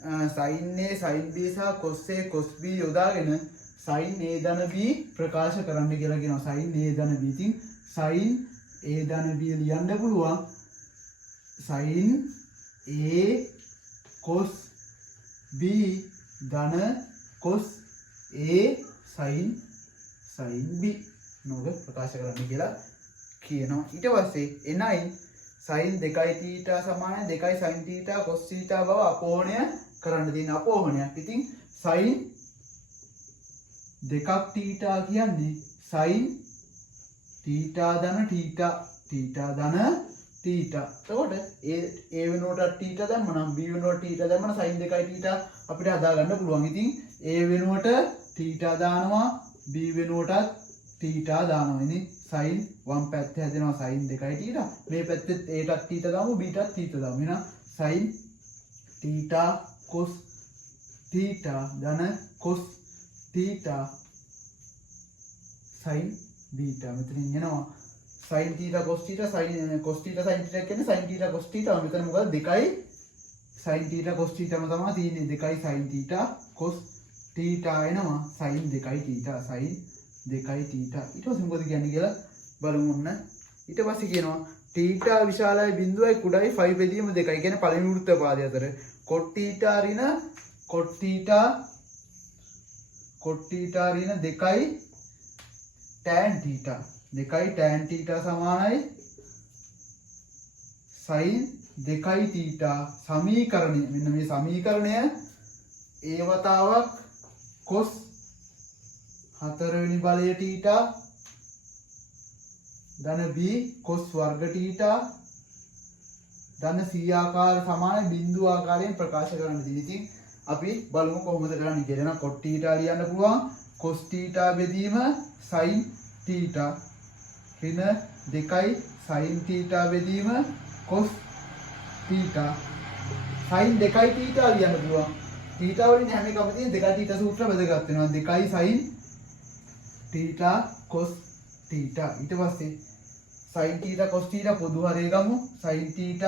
sin A sin B සහ cos A cos B යොදාගෙන sin A ධන B ප්‍රකාශ කරන්න කියලා කියනවා. sin A ධන B. ඉතින් sin A ධන B ලියන්න පුළුවන් sin A cos B ධන cos A sin B නෝක ප්‍රකාශ කරන්න කියලා කියනවා. ඊට පස්සේ එනයි sin 2 θ සමානයි 2 sin θ cos θ බව අපෝහණය කරන්න තියෙන අපෝහණයක්. ඉතින් sin 2ක් θ කියන්නේ sin θ ධන θ ධන θ. එතකොට A වෙනුවට θ දැම්ම නම් B වෙනුවට θ දැම්ම නම් sin 2 θ අපිට හදා ගන්න පුළුවන්. ඉතින් A වෙනුවට θ දානවා B වෙනුවටත් θ දානවා. ඉතින් sin වම් පැත්තේ හැදෙනවා sin 2 θ. මේ පැත්තෙත් Aටත් θ දාමු Bටත් θ දාමු. එහෙනම් sin θ cos θ ධන cos θ sin β. මෙතනින් එනවා sin θ cos θ sin cos θ sin θ කියන්නේ sin θ cos θ. මෙතන මොකද 2යි sin θ cos θ ම තමයි තියෙන්නේ. 2යි sin θ cos θ එනවා sin 2යි θ sin 2යි θ. ඊට පස්සේ මොකද කියන්නේ කියලා බලමු ඔන්න. ඊට පස්සේ කියනවා θ විශාලයි බිඳුවයි කුඩායි ෆයි බෙදීම 2යි. කියන්නේ පළවෙනි වෘත්ත පාදය අතර cot θ ඍණ cot θ ඍණ 2යි tan θ 2යි tan θ සමානයි sin 2යි θ. සමීකරණය මෙන්න මේ සමීකරණය A වතාවක් cos 4 වෙනි බලය θ ධන B cos වර්ග θ ධන C ආකාර සමාන බිඳු ආකාරයෙන් ප්‍රකාශ කරන්න තියෙනවා. ඉතින් අපි බලමු කොහොමද කරන්නේ කියලා. cot θ ලියන්න පුළුවන් cos θ බෙදීම sin θ ඍණ 2යි sin θ බෙදීම cos θ sin 2යි θ ලියන්න පුළුවන්. θ වලින් හැම එකම තියෙන 2 θ සූත්‍ර වැදගත් වෙනවා. 2යි sin θ cos θ. ඊට පස්සේ sin θ cos θ පොදු හරය ගමු. sin θ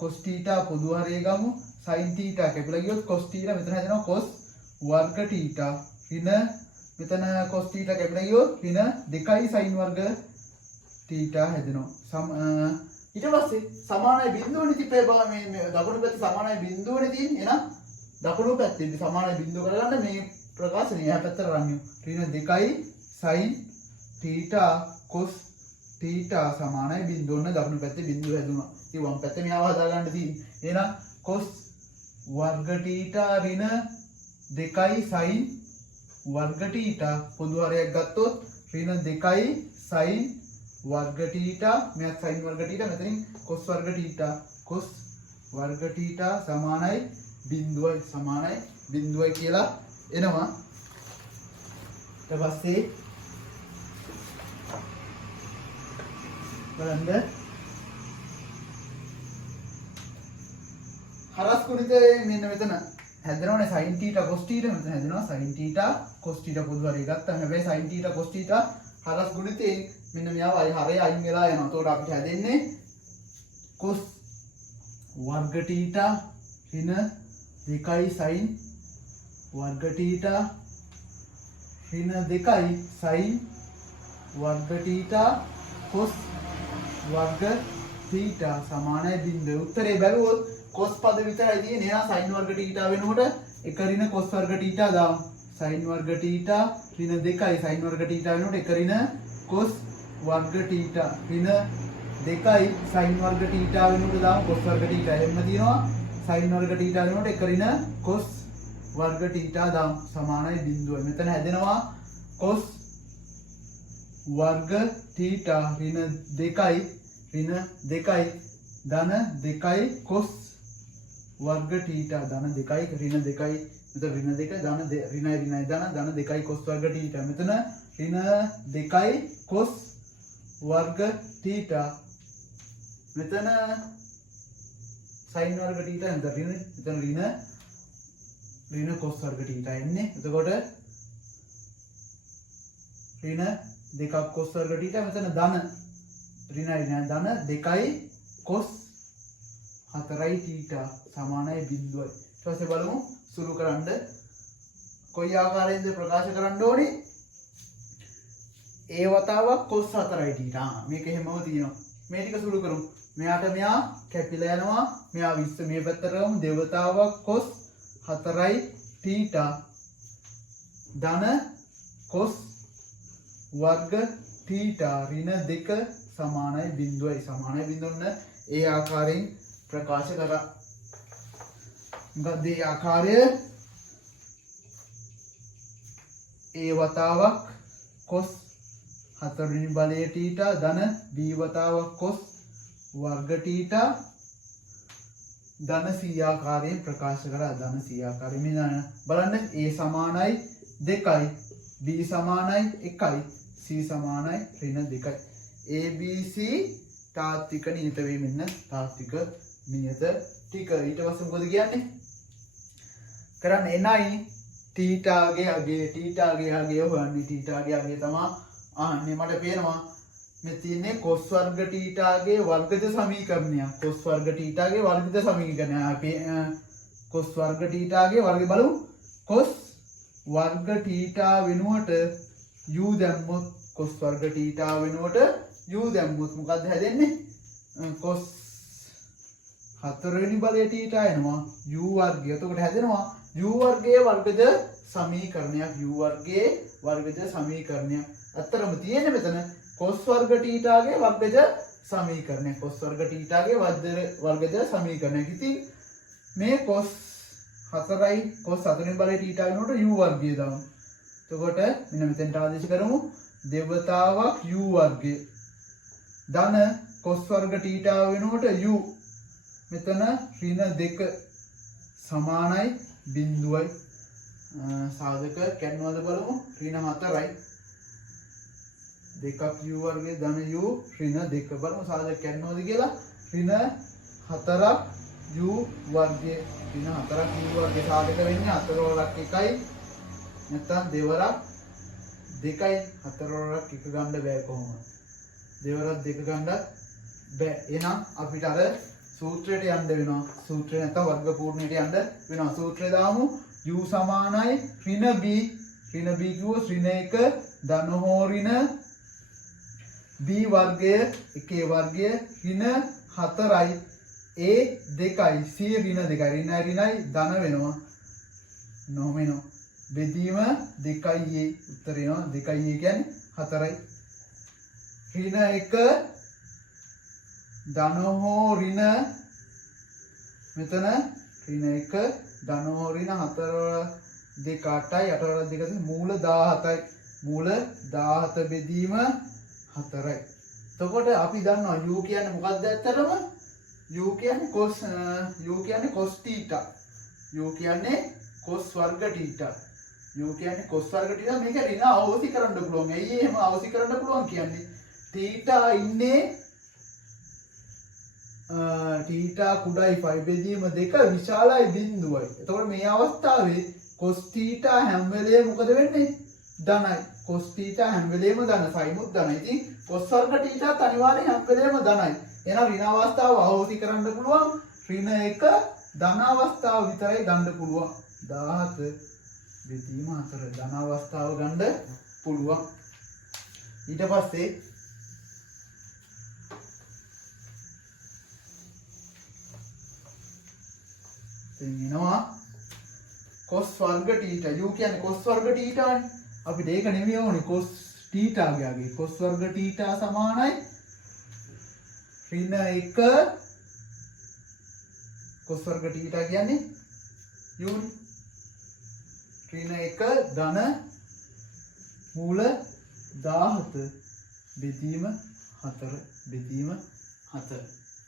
cos θ පොදු හරය ගමු. sin θ කැපිලා ගියොත් cos θ මෙතන හැදෙනවා cos වර්ග θ ඍණ මෙතන cos θ කැපිලා ගියොත් ඍණ 2යි sin වර්ග θ හැදෙනවා. ඊට පස්සේ සමානයි බිඳුවනේ තිබේ බල මේ දකුණු පැත්තේ සමානයි බිඳුවනේ තියෙන්නේ. එහෙනම් දකුණු පැත්තේ සමානයි බිඳුව කරගන්න මේ ප්‍රකාශනය එහා පැත්තට රන්නියු. ඍණ 2යි sin θ cos θ සමානයි බිඳුව. ඔන්න දකුණු පැත්තේ බිඳුව හැදුණා. ඉතින් වම් පැත්තේ මෙයාව හදා ගන්න තියෙන්නේ. එහෙනම් cos වර්ග θ ඍණ 2යි sin වර්ග θ පොදු හරයක් ගත්තොත් ඍණ 2යි sin වර්ග θ මෙයත් sin වර්ග θ මෙතනින් cos වර්ග θ cos වර්ග θ සමානයි බිඳුවයි කියලා එනවා. ඊට පස්සේ බලන්න හරස් කුණිතේ මෙන්න මෙතන හැදෙනවනේ sin θ cos θ මෙතන හැදෙනවා sin θ cos θ පොදු හරය ගත්තාම හැබැයි sin θ cos θ හරස් ගුණිතේ මෙන්න මෙයාව හරය අයින් වෙලා යනවා. එතකොට අපිට හැදෙන්නේ cos වර්ග θ ඍණ 2යි sin වර්ග θ ඍණ 2යි sin වර්ග θ cos වර්ග θ සමානයි බිඳුව. උත්තරේ බැලුවොත් cos පද විතරයි තියෙන්නේ. එහෙනම් sin වර්ග θ වෙනකොට එක ඍණ cos වර්ග θ දාමු. sin වර්ග θ ඍණ 2යි sin වර්ග θ වෙනකොට එක ඍණ cos වර්ග θ ඍණ 2යි sin වර්ග θ වෙනකොට දාමු cos වර්ග θ එහෙම තියෙනවා. sin වර්ග θ වෙනකොට එක ඍණ cos වර්ග θ දාමු සමානයි බිඳුව. මෙතන හැදෙනවා cos වර්ග θ ඍණ 2යි ධන 2යි cos වර්ග θ ධන 2යි ඍණ 2යි මෙතන ඍණ 2 ධන ඍණයි ධන 2යි cos වර්ග θ මෙතන ඍණ 2යි cos වර්ග θ මෙතන sin වර්ග θ මෙතන ඍණ cos වර්ග θ එන්නේ. එතකොට ඍණ 2ක් cos වර්ග θ මෙතන ධන ඍණයි ධන 2යි cos 4යි තීටා සමානයි 0යි. ඊට පස්සේ බලමු සුළු කරන්න කොයි ආකාරයෙන්ද ප්‍රකාශ කරන්න ඕනේ. ඒ වතාවක් cos 4යි තීටා. මේක එහෙමම තියෙනවා. මේ ටික සුළු කරමු. මෙයාට මෙයා කැපිලා යනවා. මෙයා 20 මේ පැත්තට ගමු. දෙවතාවක් cos 4යි තීටා ධන cos වර්ග තීටා ඍණ 2 සමානයි 0යි. සමානයි 0 ඒ ආකාරයෙන් ප්‍රකාශ කරා. මොකද ඒ ආකාරය ඒ වතාවක් cos 4 වෙනි බලයේ තීටා ධන b වතාවක් cos වර්ග තීටා ධන c ආකාරයෙන් ප්‍රකාශ කරා. ධන c ආකාරයෙන් මේ බලන්න a සමානයි 2යි b සමානයි 1යි c සමානයි ඍණ 2යි. ABC තාත්වික නියත වේ. මෙන්න තාත්වික නියත ටික. ඊට පස්සේ මොකද කියන්නේ? කරන්නේ nයි තීටාගේ අගය හොයන්නේ. තීටාගේ අගය තමයි අහන්නේ. මට පේනවා මේ තියෙන්නේ cos වර්ග තීටාගේ වර්ගජ සමීකරණයක්. cos වර්ග තීටාගේ වර්ගජ සමීකරණය. අපි cos වර්ග තීටාගේ වර්ගය බලමු. cos වර්ග තීටා වෙනුවට u දැම්මොත් cos වර්ග තීටා වෙනුවට u දැම්මොත් මොකද්ද හැදෙන්නේ? cos 4 වෙනි බලයේ තීටා එනවා u වර්ගය. එතකොට හැදෙනවා u වර්ගයේ වර්ගජ සමීකරණයක්. u වර්ගයේ වර්ගජ සමීකරණයක්. අත්‍තරම තියෙන්නේ මෙතන cos වර්ග තීටාගේ වර්ගජ සමීකරණයක්. cos වර්ග තීටාගේ වර්ගජ සමීකරණයක්. ඉතින් මේ cos 4යි cos 4 වෙනි බලයේ තීටා වෙනකොට u වර්ගය දාමු. එතකොට මෙන්න මෙතෙන්ට ආදේශ කරමු. දෙවතාවක් u වර්ගය ධන cos වර්ග තීටා වෙනකොට u මෙතන ඍණ 2 සමානයි 0යි. සාධක කැඩනවද බලමු. ඍණ 4යි 2ක් u වර්ගය ධන u ඍණ 2 බලමු සාධක කැඩනවද කියලා. ඍණ 4ක් u වර්ගය ඍණ 4ක් u වර්ගය සාධක වෙන්නේ 4 වරක් 1යි නැත්නම් දෙවරක් 2යි. 4 වරක් 1 ගන්න බෑ කොහොමද? දෙවරක් 2 ගන්නත් බෑ. එහෙනම් අපිට අර සූත්‍රයට යන්න වෙනවා. සූත්‍රය නැත්නම් වර්ග පූර්ණයට යන්න වෙනවා. සූත්‍රය දාමු. u සමානයි ඍණ b. ඍණ b කිව්වොත් ඍණ 1 ධන හෝ ඍණ b වර්ගය 1 වර්ගය ඍණ 4යි a 2යි c ඍණ 2යි. ඍණයි ඍණයි ධන වෙනවා. නොවෙනවා. බෙදීම 2යි a උත්තර එනවා. 2යි a කියන්නේ 4යි. ඍණ 1 ධන හෝ ඍණ මෙතන ඍණ 1 ධන හෝ ඍණ 4 2 8යි 8 වරක් 2 මූල 17යි. මූල 17 බෙදීම 4යි. එතකොට අපි දන්නවා u කියන්නේ මොකක්ද ඇත්තටම? u කියන්නේ cos θ. u කියන්නේ cos වර්ග θ. u කියන්නේ cos වර්ග θ. මේක ඍණ අවසි කරන්න පුළුවන්. ඇයි එහෙම අවසි කරන්න පුළුවන් කියන්නේ? θ ඉන්නේ තීටා කුඩායි 5 බෙදීම 2 විශාලයි 0යි. එතකොට මේ අවස්ථාවේ cos තීටා හැම වෙලේම මොකද වෙන්නේ? ධනයි. cos තීටා හැම වෙලේම ධන. සයිමුත් ධනයි. ඉතින් cos වර්ග තීටාත් අනිවාර්යෙන් හැම වෙලේම ධනයි. එහෙනම් ඍණ අවස්ථාව අවෝසි කරන්න පුළුවන්. ඍණ 1 ධන අවස්ථාව විතරයි ගන්න පුළුවන්. 17 බෙදීම 4 ධන අවස්ථාව ගන්න පුළුවන්. ඊට පස්සේ එනවා cos වර්ග θ. u කියන්නේ cos වර්ග θ නේ. අපිට ඒක නෙමෙයි ඕනේ. cos θ ගියාගේ cos වර්ග θ සමානයි ඍණ 1 cos වර්ග θ කියන්නේ u ඍණ 1 ධන මූල 17 බෙදීම 4 බෙදීම 4.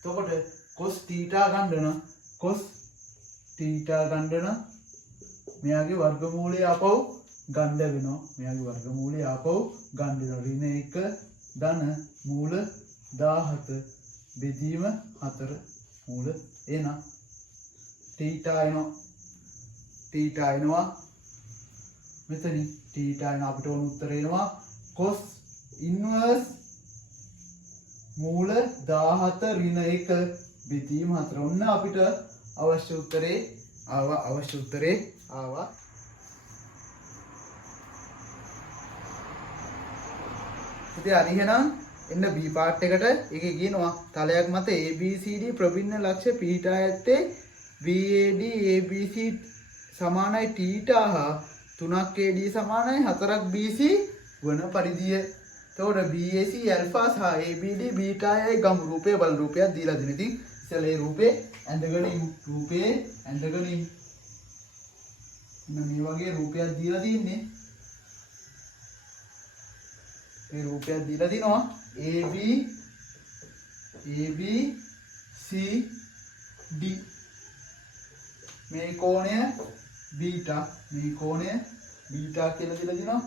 එතකොට cos θ ගන්න නම් cos තීටා ගන්න නම් මෙයාගේ වර්ගමූලය ආපහු ගන්න වෙනවා. මෙයාගේ වර්ගමූලය ආපහු ගන්න වෙනවා. ඍණ 1 ධන මූල 17 බෙදීම 4 මූල එන තීටා එනවා. මෙතනින් තීටා එන අපිට ඕන උත්තර එනවා cos ඉන්වර්ස් මූල 17 ඍණ 1 බෙදීම 4. ඔන්න අපිට අවශ්‍ය උත්තරේ ආවා. ඉතින් හරි එහෙනම් එන්න B part එකට. ඒකේ කියනවා තලයක් මත ABCD ප්‍රභින්න ලක්ෂ්‍ය පිහිටා ඇත්තේ BAD ABC සමානයි θ හා 3ක් AD සමානයි 4ක් BC වන පරිදිය. එතකොට BAC alpha සහ ABD beta යයි ගම් රූපය බල රූපයක් දීලා දෙන. ඉතින් ඉතල ඒ රූපේ ඇඳගෙන මේ වගේ රූපයක් දීලා තින්නේ. මේ රූපයක් දීලා තිනවා AB C D. මේ කෝණය බීටා කියලා දීලා තිනවා.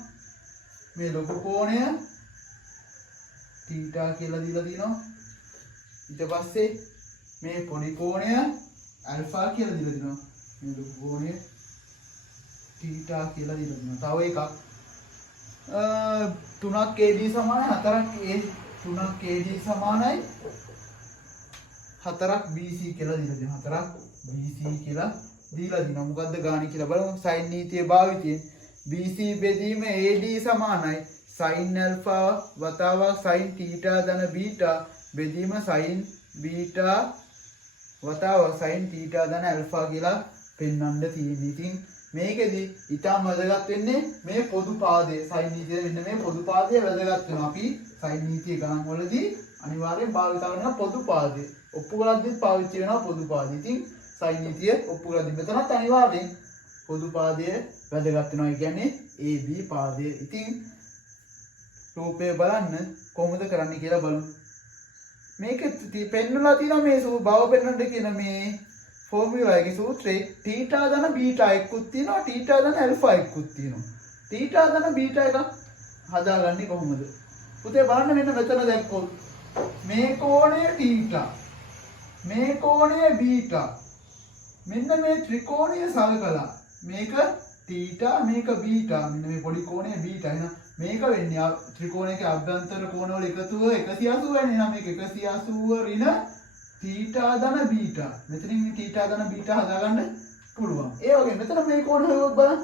මේ ලොකු කෝණය θ කියලා දීලා තිනවා. ඊට පස්සේ මේ පොඩි කෝණය ඇල්ෆා කියලා දීලා තිනවා. මේ ලොකු කෝණය θ කියලා දීලා තිනවා. තව එකක් 3ක් AD සමානයි 4ක් BC කියලා දීලා තිනවා. 4ක් BC කියලා දීලා දිනවා. මොකද්ද ගාණි කියලා බලමු. sin නීතිය භාවිතයෙන් BC බෙදීම AD සමානයි sin alpha වතාවක් sin theta ධන beta බෙදීම sin beta වතාවක් sin theta ධන alpha කියලා පෙන්වන්න තියෙන්නේ. ඉතින් මේකෙදි ඊටම වැදගත් වෙන්නේ මේ පොදු පාදය. sin නීතිය මෙන්න මේ පොදු පාදය වැදගත් වෙනවා. අපි sin නීතිය ගණන් වලදී අනිවාර්යෙන් භාවිත කරන පොදු පාදය. ඔප්පු කරද්දිත් පාවිච්චි වෙනවා පොදු පාදය. ඉතින් sin නීතිය ඔප්පු කරද්දි මෙතනත් අනිවාර්යෙන් පොදු පාදය වැදගත් වෙනවා. ඒ කියන්නේ AB පාදය. ඉතින් රූපය බලන්න කොහොමද කරන්න කියලා බලමු. මේක පෙන්නලා තියෙනවා මේ බව පෙන්නන්න කියන මේ ෆෝමියුලා එකේ සූත්‍රේ θ ධන බීටා එක්කුත් තියෙනවා θ ධන ඇල්ෆා එක්කුත් තියෙනවා. θ ධන බීටා එක හදාගන්නේ කොහොමද? පුතේ බලන්න මෙන්න මෙතන දැක්කොත් මේ කෝණය θ මේ කෝණය බීටා මෙන්න මේ ත්‍රිකෝණය සලකලා මේක θ මේක බීටා මෙන්න මේ පොඩි කෝණය බීටා එහෙනම් මේක වෙන්නේ ත්‍රිකෝණයක අභ්‍යන්තර කෝණ වල එකතුව 180 වෙන්නේ. එහෙනම් මේක 180 ඍණ θ ධන බීටා. මෙතනින් මේ θ ධන බීටා හදාගන්න පුළුවන්. ඒ වගේ මෙතන මේ කෝණ හොයුවොත් බලන්න.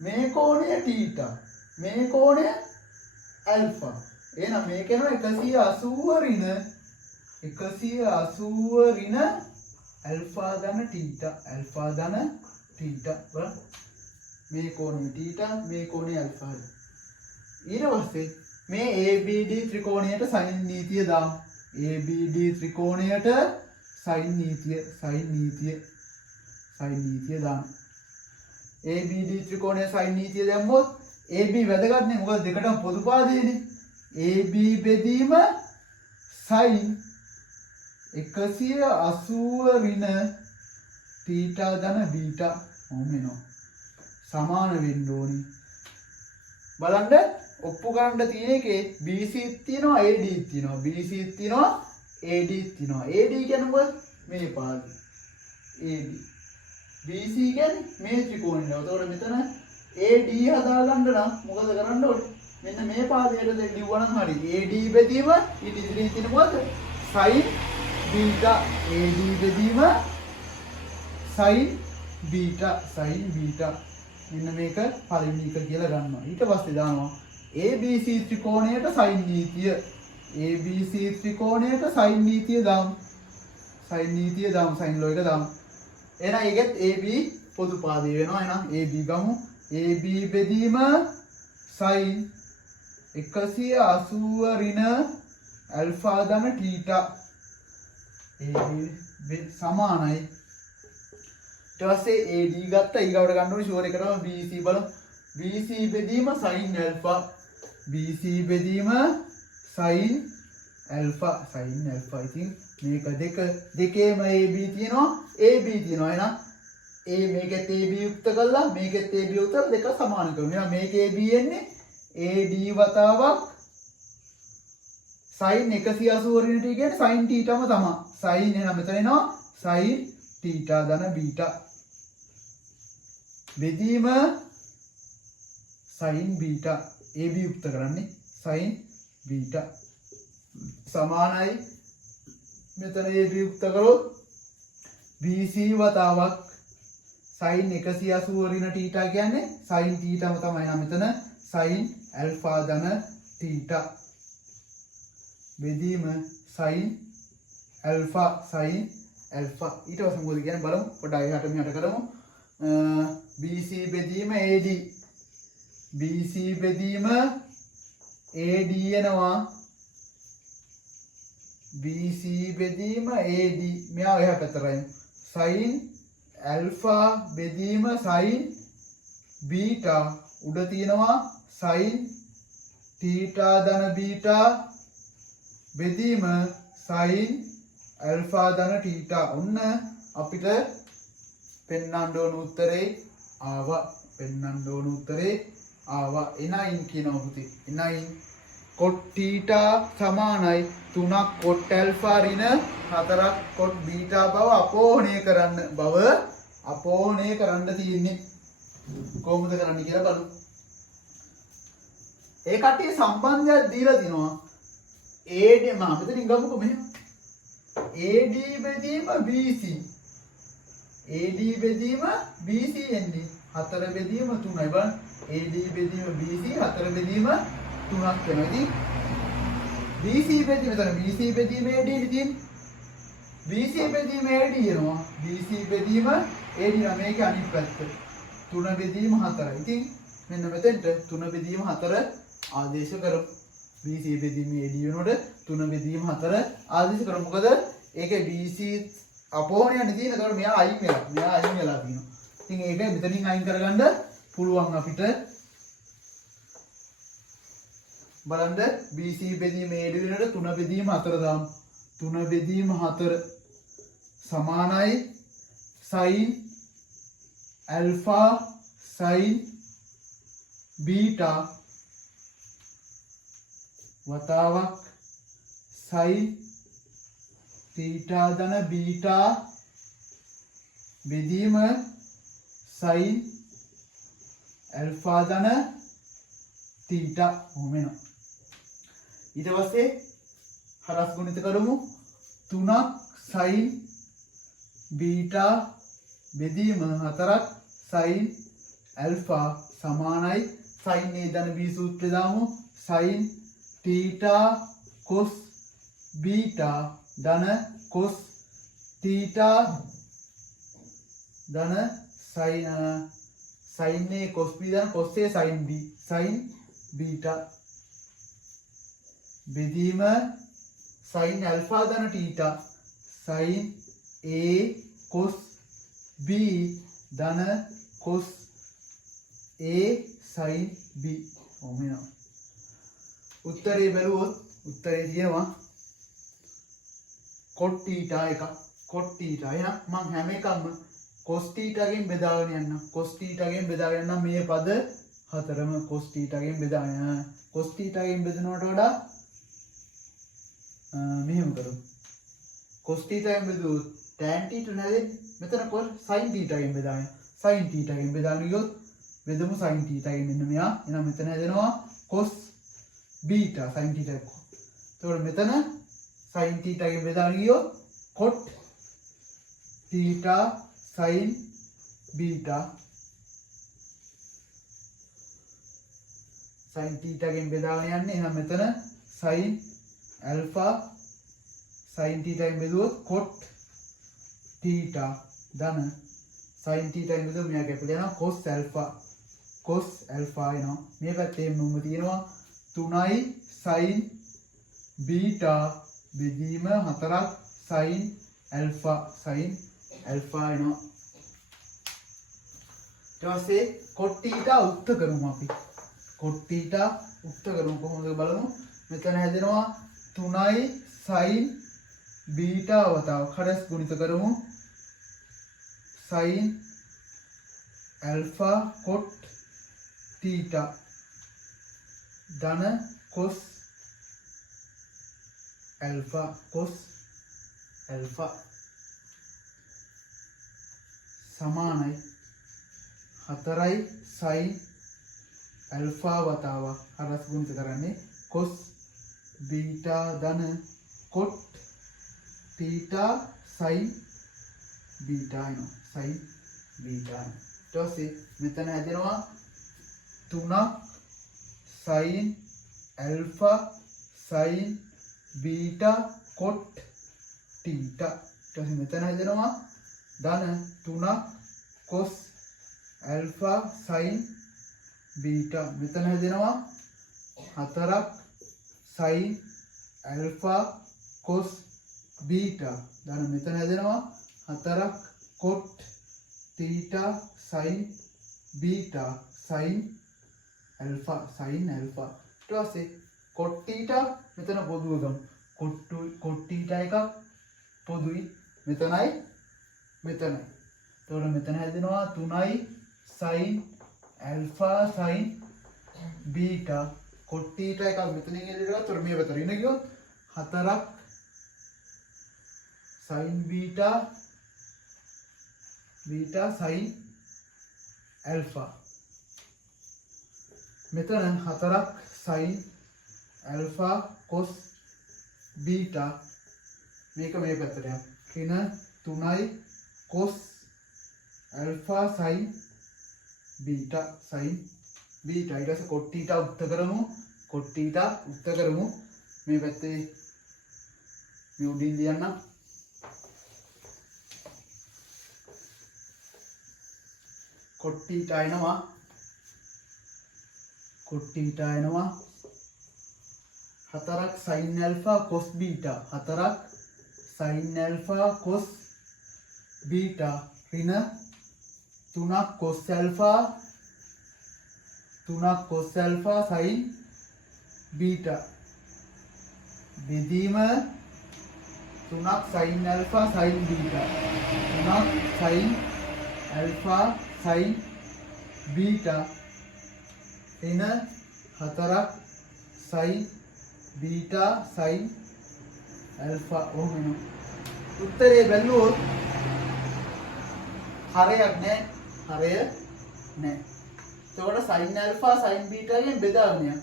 මේ කෝණය θ මේ කෝණය ඇල්ෆා. එහෙනම් මේක එනවා 180 ඍණ ඇල්ෆා ධන θ බලන්න. මේ කෝණය θ මේ කෝණය ඇල්ෆා. ඊට පස්සේ මේ ABD ත්‍රිකෝණයට sin නීතිය දාමු. ABD ත්‍රිකෝණයට sin නීතිය දාමු. ABD ත්‍රිකෝණයේ sin නීතිය දැම්මොත් AB වැදගත් නේ. මොකද දෙකටම පොදු පාදයේනේ. AB බෙදීම sin 180 ඍණ θ ධන බීටා මොමෙනෝ සමාන වෙන්න ඕනි. බලන්න ඔප්පු කරන්න තියෙන එකේ BC තියෙනවා AD තියෙනවා. BC තියෙනවා AD තියෙනවා. AD කියන්නේ මොකද? මේ පාදේ. AD. BC කියන්නේ මේ ත්‍රිකෝණය. එතකොට මෙතන AD හදාගන්න නම් මොකද කරන්න ඕනේ? මෙන්න මේ පාදයට දෙලිව්වා නම් හරි. AD බෙදීම ඊට ඉදිරියේ තියෙන මොකද? sin beta. AD බෙදීම sin beta. මෙන්න මේක පළවෙනි එක කියලා ගන්නවා. ඊට පස්සේ දානවා ABC ත්‍රිකෝණයට sin නීතිය. ABC ත්‍රිකෝණයට sin නීතිය දාමු. sin ලෝ එක දාමු. එහෙනම් ඒකෙත් AB පොදු පාදේ වෙනවා. එහෙනම් AB ගමු. AB බෙදීම sin 180 ඍණ ඇල්ෆා ධන θ. AB සමානයි. ඊට පස්සේ AD ගත්තා. ඊගවට ගන්න ඕනේ ෂුවර් එකටම BC බලමු. BC බෙදීම sin alpha. BC බෙදීම sin alpha. ඉතින් මේක දෙකේම AB තියෙනවා. එහෙනම් මේකෙත් AB යුක්ත කළා මේකෙත් AB යුක්ත දෙක සමාන කරමු. එහෙනම් මේකේ AB එන්නේ AD වතාවක් sin 180 ඍණ t කියන්නේ sin θ ම තමයි. sin එහෙනම් මෙතන එනවා sin θ ධන බීටා. බෙදීම sin බීටා. AB යුක්ත කරන්නේ sin බීටා සමානයි මෙතන AB යුක්ත කරොත් BC වතාවක් sin 180 ඍණ θ කියන්නේ sin θ ම තමයි. නම් මෙතන sin alpha ධන θ බෙදීම sin alpha ඊට පස්සේ මොකද කියන්නේ බලමු. පොඩ්ඩක් එහාට මෙහාට කරමු. BC බෙදීම AD එනවා. BC බෙදීම AD මෙයා එහා පැතරයි. sin alpha බෙදීම sin beta උඩ තියෙනවා sin theta ධන beta බෙදීම sin alpha ධන theta. ඔන්න අපිට පෙන්වන්න ඕන උත්තරේ ආවා. එනයින් කියනවා පුතේ. එනයින් cot theta සමානයි 3ක් cot alpha ඍණ 4ක් cot beta බව අපෝහණය කරන්න තියෙන්නේ. කොහොමද කරන්නේ කියලා බලමු. ඒ කට්ටිය සම්බන්ධයක් දීලා තිනවා. AD මෙතනින් ගමුකෝ මෙහෙම. AD බෙදීම BC. AD බෙදීම BC එන්නේ 4 බෙදීම 3යි බලන්න. AD බෙදීම BC 4 බෙදීම 3ක් වෙනවා. ඉතින් BC බෙදීම මෙතන BC බෙදීම AD ඉතින් BC බෙදීම AD එනවා. BC බෙදීම AD නම් මේකේ අනිත් පැත්ත. 3 බෙදීම 4. ඉතින් මෙන්න මෙතෙන්ට 3 බෙදීම 4 ආදේශ කරමු. BC බෙදීම AD වෙනකොට 3 බෙදීම 4 ආදේශ කරමු. මොකද ඒකේ BC අපෝහණයනේ තියෙන. ඒතකොට මෙයා අයින් වෙලා තියෙනවා. ඉතින් ඒක මෙතනින් අයින් කරගන්න පුළුවන් අපිට. බලන්න BC බෙදීම AD වෙනකොට 3 බෙදීම 4 දාමු. 3 බෙදීම 4 සමානයි sin alpha sin beta වතාවක් sin theta ධන beta බෙදීම sin alpha ධන theta ඔහොම එනවා. ඊට පස්සේ හරස් ගුණිත කරමු. 3ක් sin beta බෙදීම 4ක් sin alpha සමානයි sin a ධන b සූත්‍රය දාමු. sin theta cos beta ධන cos theta ධන sin a cos b ධන cos a sin b sin beta බෙදීම sin alpha ධන theta sin a cos b ධන cos a sin b. ඔහොම එනවා. උත්තරේ බැලුවොත් උත්තරේ තියෙනවා cot theta එක. cot theta. එහෙනම් මම හැම එකක්ම cos theta ගෙන් බෙදාගෙන යන්නම්. cos theta ගෙන් බෙදාගෙන යන්නම් මේ පද හතරම cos theta ගෙන් බෙදාගෙන. cos theta ගෙන් බෙදනවට වඩා මෙහෙම කරමු. cos theta ගෙන් බෙදුවොත් tan theta නැදෙන්නේ. මෙතන sin theta ගෙන් බෙදාගෙන. sin theta ගෙන් බෙදාගෙන ගියොත් බෙදමු sin theta ගෙන් මෙන්න මෙයා. එහෙනම් මෙතන හැදෙනවා cos beta sin theta එක. එතකොට මෙතන sin theta ගෙන් බෙදාගෙන ගියොත් cot theta sin beta sin theta ගෙන් බෙදාගෙන යන්නේ. එහෙනම් මෙතන sin alpha sin theta ගෙන් බෙදුවොත් cot theta ධන sin theta ගෙන් බෙදුවොත් මෙයා කැපිලා යනවා cos alpha එනවා. මේ පැත්තේ මොනම තියෙනවා 3යි sin beta බෙදීම 4ක් sin alpha එනවා. ඊට පස්සේ cot theta උක්ත කරමු අපි. cot theta උක්ත කරමු කොහොමද බලමු. මෙතන හැදෙනවා 3යි sin beta වතාවක් හරස් ගුණිත කරමු. sin alpha cot theta ධන cos alpha සමානයි 4යි sin alpha වතාවක් හරස් ගුණිත කරන්නේ cos beta ධන cot theta sin beta එනවා sin beta ඊට පස්සේ මෙතන හැදෙනවා 3ක් sin alpha sin beta cot theta ඊට පස්සේ මෙතන හැදෙනවා ධන 3ක් cos alpha sin beta මෙතන හැදෙනවා 4ක් sin alpha cos beta ධන මෙතන හැදෙනවා 4ක් cot theta sin beta sin alpha ඊට පස්සේ cot theta මෙතන පොදුව ගමු cot theta එකක් පොදුයි මෙතනයි එතකොට මෙතන හැදෙනවා 3යි sin alpha sin beta cot theta එකක් මෙතනින් එළියට ගත්තොත් මේ පැත්තට ඉන්න ගියොත් 4ක් sin beta sin alpha මෙතන 4ක් sin alpha cos beta මේක මේ පැත්තට යනවා ඍණ 3යි cos alpha sin beta ඊට පස්සේ cot theta උත්ත කරමු මේ පැත්තේ මේ උඩින් ලියන්න cot theta එනවා 4ක් sin alpha cos beta 4ක් sin alpha cos beta ඍණ 3ක් cos alpha sin beta බෙදීම 3ක් sin alpha sin beta 3ක් sin alpha sin beta ඍණ 4ක් sin beta sin alpha ඔහොම එනවා උත්තරේ බැලුවොත් හරයක් නැහැ එතකොට sin alpha sin beta ගෙන් බෙදාගෙන යන්න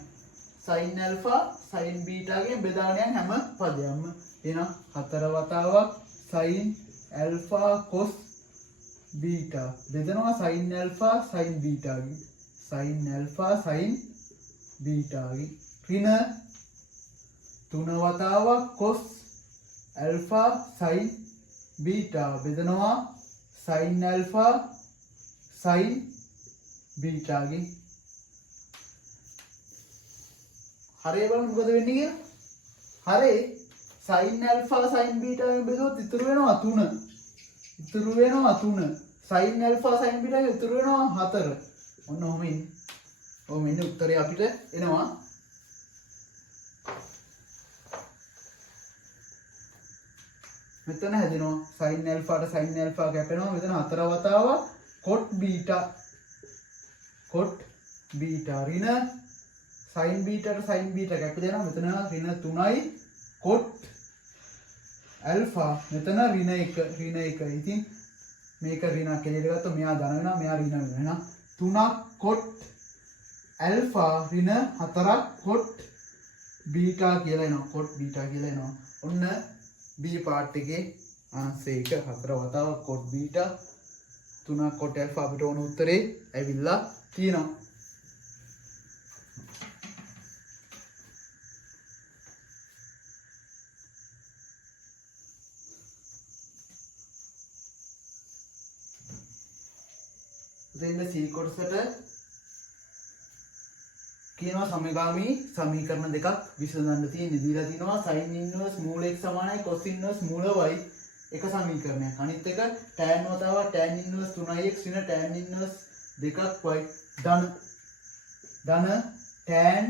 sin alpha sin beta ගෙන් බෙදාගෙන යන හැම පදයක්ම එහෙනම් 4 වතාවක් sin alpha cos beta බෙදනවා sin alpha sin beta ගෙන් sin alpha sin beta ගෙන් ඍණ 3 වතාවක් cos alpha sin beta බෙදනවා sin alpha sin beta ගෙන් හරේ බලන්න මොකද වෙන්නේ කියලා හරේ sin alpha sin beta ගෙන් බෙදුවොත් ඉතුරු වෙනවා 3 sin alpha sin beta ගෙන් ඉතුරු වෙනවා 4 ඔන්න ඔහොම ඉන්නේ උත්තරේ අපිට එනවා මෙතන හැදෙනවා sin alpha ට sin alpha කැපෙනවා මෙතන 4 වතාවක් cot beta ඍණ sin beta ට sin beta කැපෙනවා මෙතන ඍණ 3යි cot alpha මෙතන ඍණ 1 ඉතින් මේක ඍණක් එළියට ගත්තොත් මෙයා ධන වෙනවා මෙයා ඍණ වෙනවා එහෙනම් 3ක් cot alpha ඍණ 4ක් cot beta කියලා එනවා ඔන්න B part එකේ ආන්සර් එක 4 වතාවක් cot beta 3ක් cot alpha අපිට ඕන උත්තරේ ඇවිල්ලා තියෙනවා දෙන්න C කොටසට කියනවා සමගාමී සමීකරණ දෙකක් විසඳන්න තියෙන්නේ දීලා තිනවා sin inverse මූල x සමානයි cos inverse මූල y එක සමීකරණයක් අනිත් එක tan වතාවක් tan inverse 3x වෙන tan inverse 2y ධන tan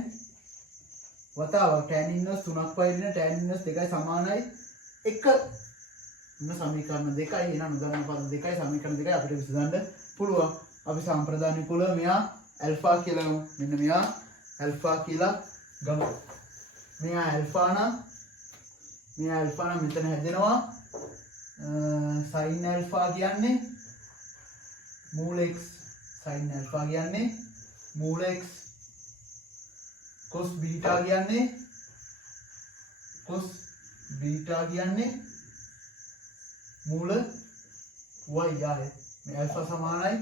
වතාවක් tan inverse 3y වෙන tan inverse 2යි සමානයි එක සමීකරණ දෙකයි එහෙනම් උදාහරණ පද දෙකයි සමීකරණ දෙකයි අපිට විසඳන්න පුළුවන් අපි සම්ප්‍රදාන කුල මෙයා alpha කියලා ගමු මෙන්න මෙයා alpha කියලා ගමු මෙයා alpha නම් මෙතන හැදෙනවා sin alpha කියන්නේ මූල x sin alpha කියන්නේ මූල x cos beta කියන්නේ මූල y ආයේ මේ alpha සමානයි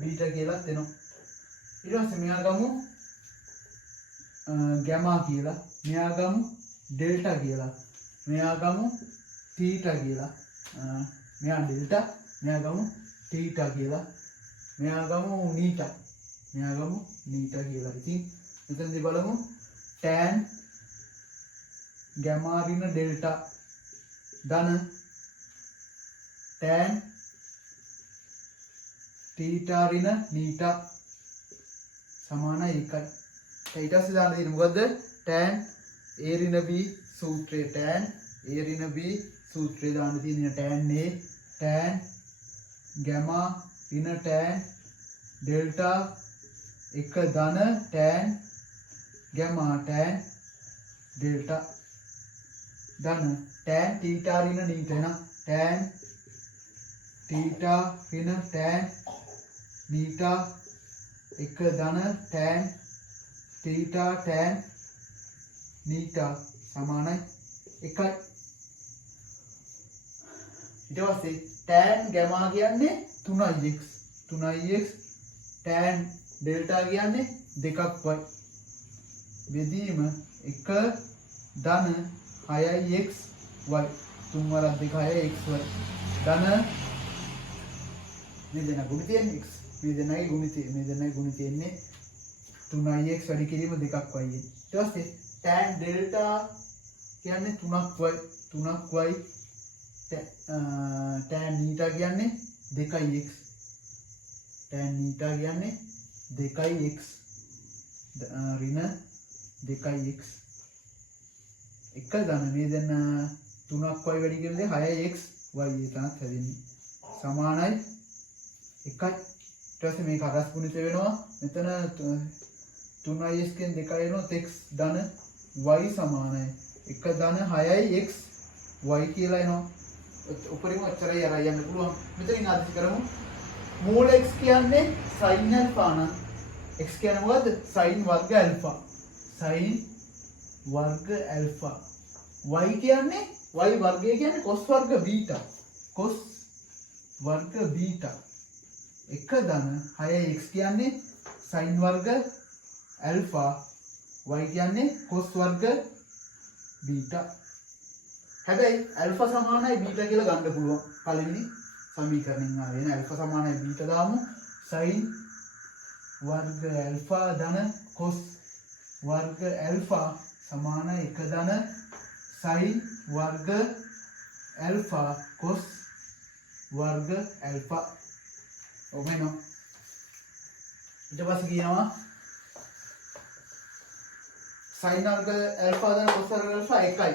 beta කියලා දෙනවා. ඊට පස්සේ මෙයා ගමු gamma කියලා. මෙයා ගමු delta කියලා. මෙයා ගමු theta කියලා. මෙයා delta මෙයා ගමු theta කියලා. මෙයා ගමු neta. මෙයා ගමු neta කියලා. ඉතින් මෙතනදී බලමු tan gamma ඍණ delta ධන tan theta ඍණ neta සමානයි 1යි. ඊට පස්සේ දාන්න තියෙන්නේ මොකද්ද? tan a ඍණ b සූත්‍රය tan a ඍණ b සූත්‍රය දාන්න තියෙන්නේ tan a tan gamma ඍණ tan delta 1 ධන tan gamma tan delta ධන tan theta ඍණ neta එන tan theta ඍණ tan neta 1 ධන tan theta tan neta සමානයි 1යි. ඊට පස්සේ tan gamma කියන්නේ 3x 3x tan delta කියන්නේ 2y බෙදීම 1 ධන 6xy 3 වරක් 2 6xy ධන මේ දෙන ගුණ තියෙන්නේ x මේ දෙනයි ගුණ තියෙන්නේ 3x වැඩි කිරීම 2y ඊට පස්සේ tan delta කියන්නේ 3y tan neta කියන්නේ 2x tan neta කියන්නේ 2x ඍණ 2x 1 ධන මේ දෙන 3y වැඩි කරන්නේ 6xy එතනත් හැදෙන්නේ සමානයි 1යි. ඊට පස්සේ මේක අරස් ගුණිත වෙනවා. මෙතන 3x කියන 2 එනොත් x ධන y සමානයි 1 ධන 6x y කියලා එනවා. උපරිම අච්චරයි අර යන්න පුළුවන්. මෙතනින් ආදිත කරමු. මූල x කියන්නේ sin alpha නම් x කියන්නේ මොකද්ද? sin වර්ග alpha. sin වර්ග alpha. y කියන්නේ y වර්ගය කියන්නේ cos වර්ග beta. cos වර්ග beta. 1 ධන 6x කියන්නේ sin වර්ග alpha. y කියන්නේ cos වර්ග beta. හැබැයි alpha සමානයි beta කියලා ගන්න පුළුවන්. පළවෙනි සමීකරණයෙන් ආවෙන alpha සමානයි beta දාමු. sin වර්ග alpha ධන cos වර්ග alpha සමානයි 1 ධන sin වර්ග alpha cos වර්ග alpha. ඔබේනෝ ඊට පස්සේ කියනවා sin වර්ග alpha ධන cos වර්ග alpha 1යි.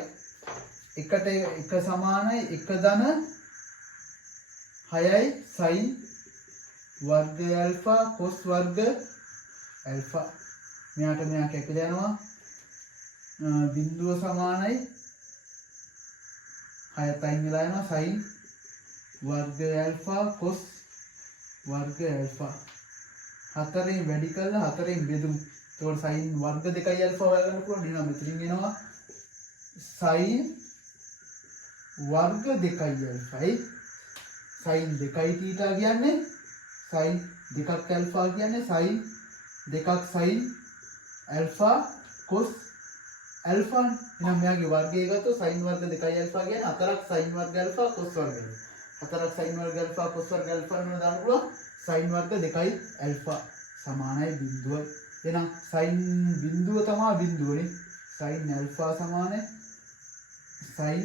1ට 1 සමානයි 1 ධන 6යි sin වර්ග alpha cos වර්ග alpha. මෙයාට මෙයා කැපිලා යනවා. බිඳුව සමානයි 6 තයින් වෙලා යනවා sin වර්ග alpha cos වර්ග alpha. 4ෙන් වැඩි කරලා 4ෙන් බෙදුමු. එතකොට sin වර්ග 2යි alpha හොයාගන්න පුළුවන්. එහෙනම් මෙතනින් එනවා sin වර්ග 2යි alphaයි sin 2යි theta කියන්නේ sin 2ක් alpha කියන්නේ sin 2ක් sin alpha cos alpha. එහෙනම් මෙයාගේ වර්ගය ගත්තොත් sin වර්ග 2යි alpha කියන්නේ 4ක් sin වර්ග alpha cos වර්ග alpha. 4ක් sin වර්ග alpha cos වර්ග alpha වෙනවා දාන්න පුළුවන්. sin වර්ග 2යි alpha සමානයි බිඳුවයි. එහෙනම් sin බිඳුව තමයි බිඳුවනේ. sin alpha සමානයි sin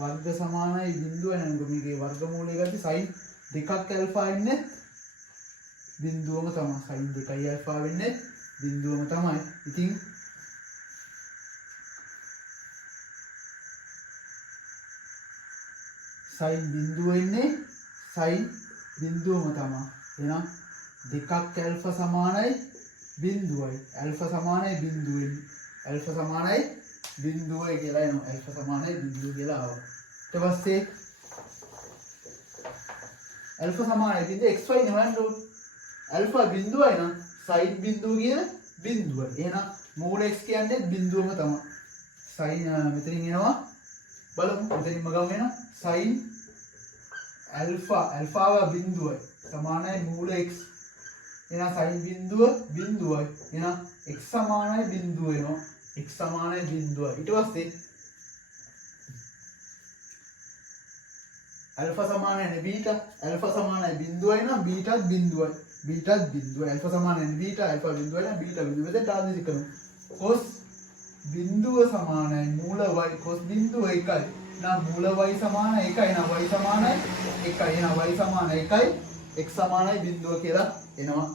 වර්ග සමානයි බිඳුව. එහෙනම් මේකේ වර්ගමූලය ගත්තොත් sin 2ක් alpha ඉන්නේ බිඳුවම තමයි. sin 2යි alpha වෙන්නේ බිඳුවම තමයි. ඉතින් sin බිඳුව ඉන්නේ sin බිඳුවම තමයි. එහෙනම් 2ක් alpha සමානයි බිඳුවයි. alpha සමානයි බිඳුවයි. alpha සමානයි බිඳුවයි කියලා එනවා. alpha සමානයි බිඳුව කියලා ආවා. ඊට පස්සේ alpha සමානයි බිඳුව xy නෙවන්න ඕනේ. alpha බිඳුවයි නම් sin බිඳුව කියන බිඳුව. එහෙනම් මූල x කියන්නේ බිඳුවම තමයි. sin මෙතනින් එනවා බලමු මෙතනින්ම ගමු එන sin alpha බිඳුවයි සමානයි මූල x එහෙනම් sin බිඳුවයි එහෙනම් x සමානයි බිඳුව වෙනවා x සමානයි බිඳුව ඊට පස්සේ alpha සමානයි beta alpha සමානයි බිඳුවයි නම් betaත් බිඳුවයි alpha සමානයි beta alpha බිඳුවයි නම් beta බිඳුව මෙතෙන් ආදේශ කරමු cos බිඳුව සමානයි මූල y cos බිඳුව 1යි නම් මූල y සමාන 1යි නම් y සමානයි 1යි එහෙනම් y සමාන 1යි x සමානයි බිඳුව කියලා එනවා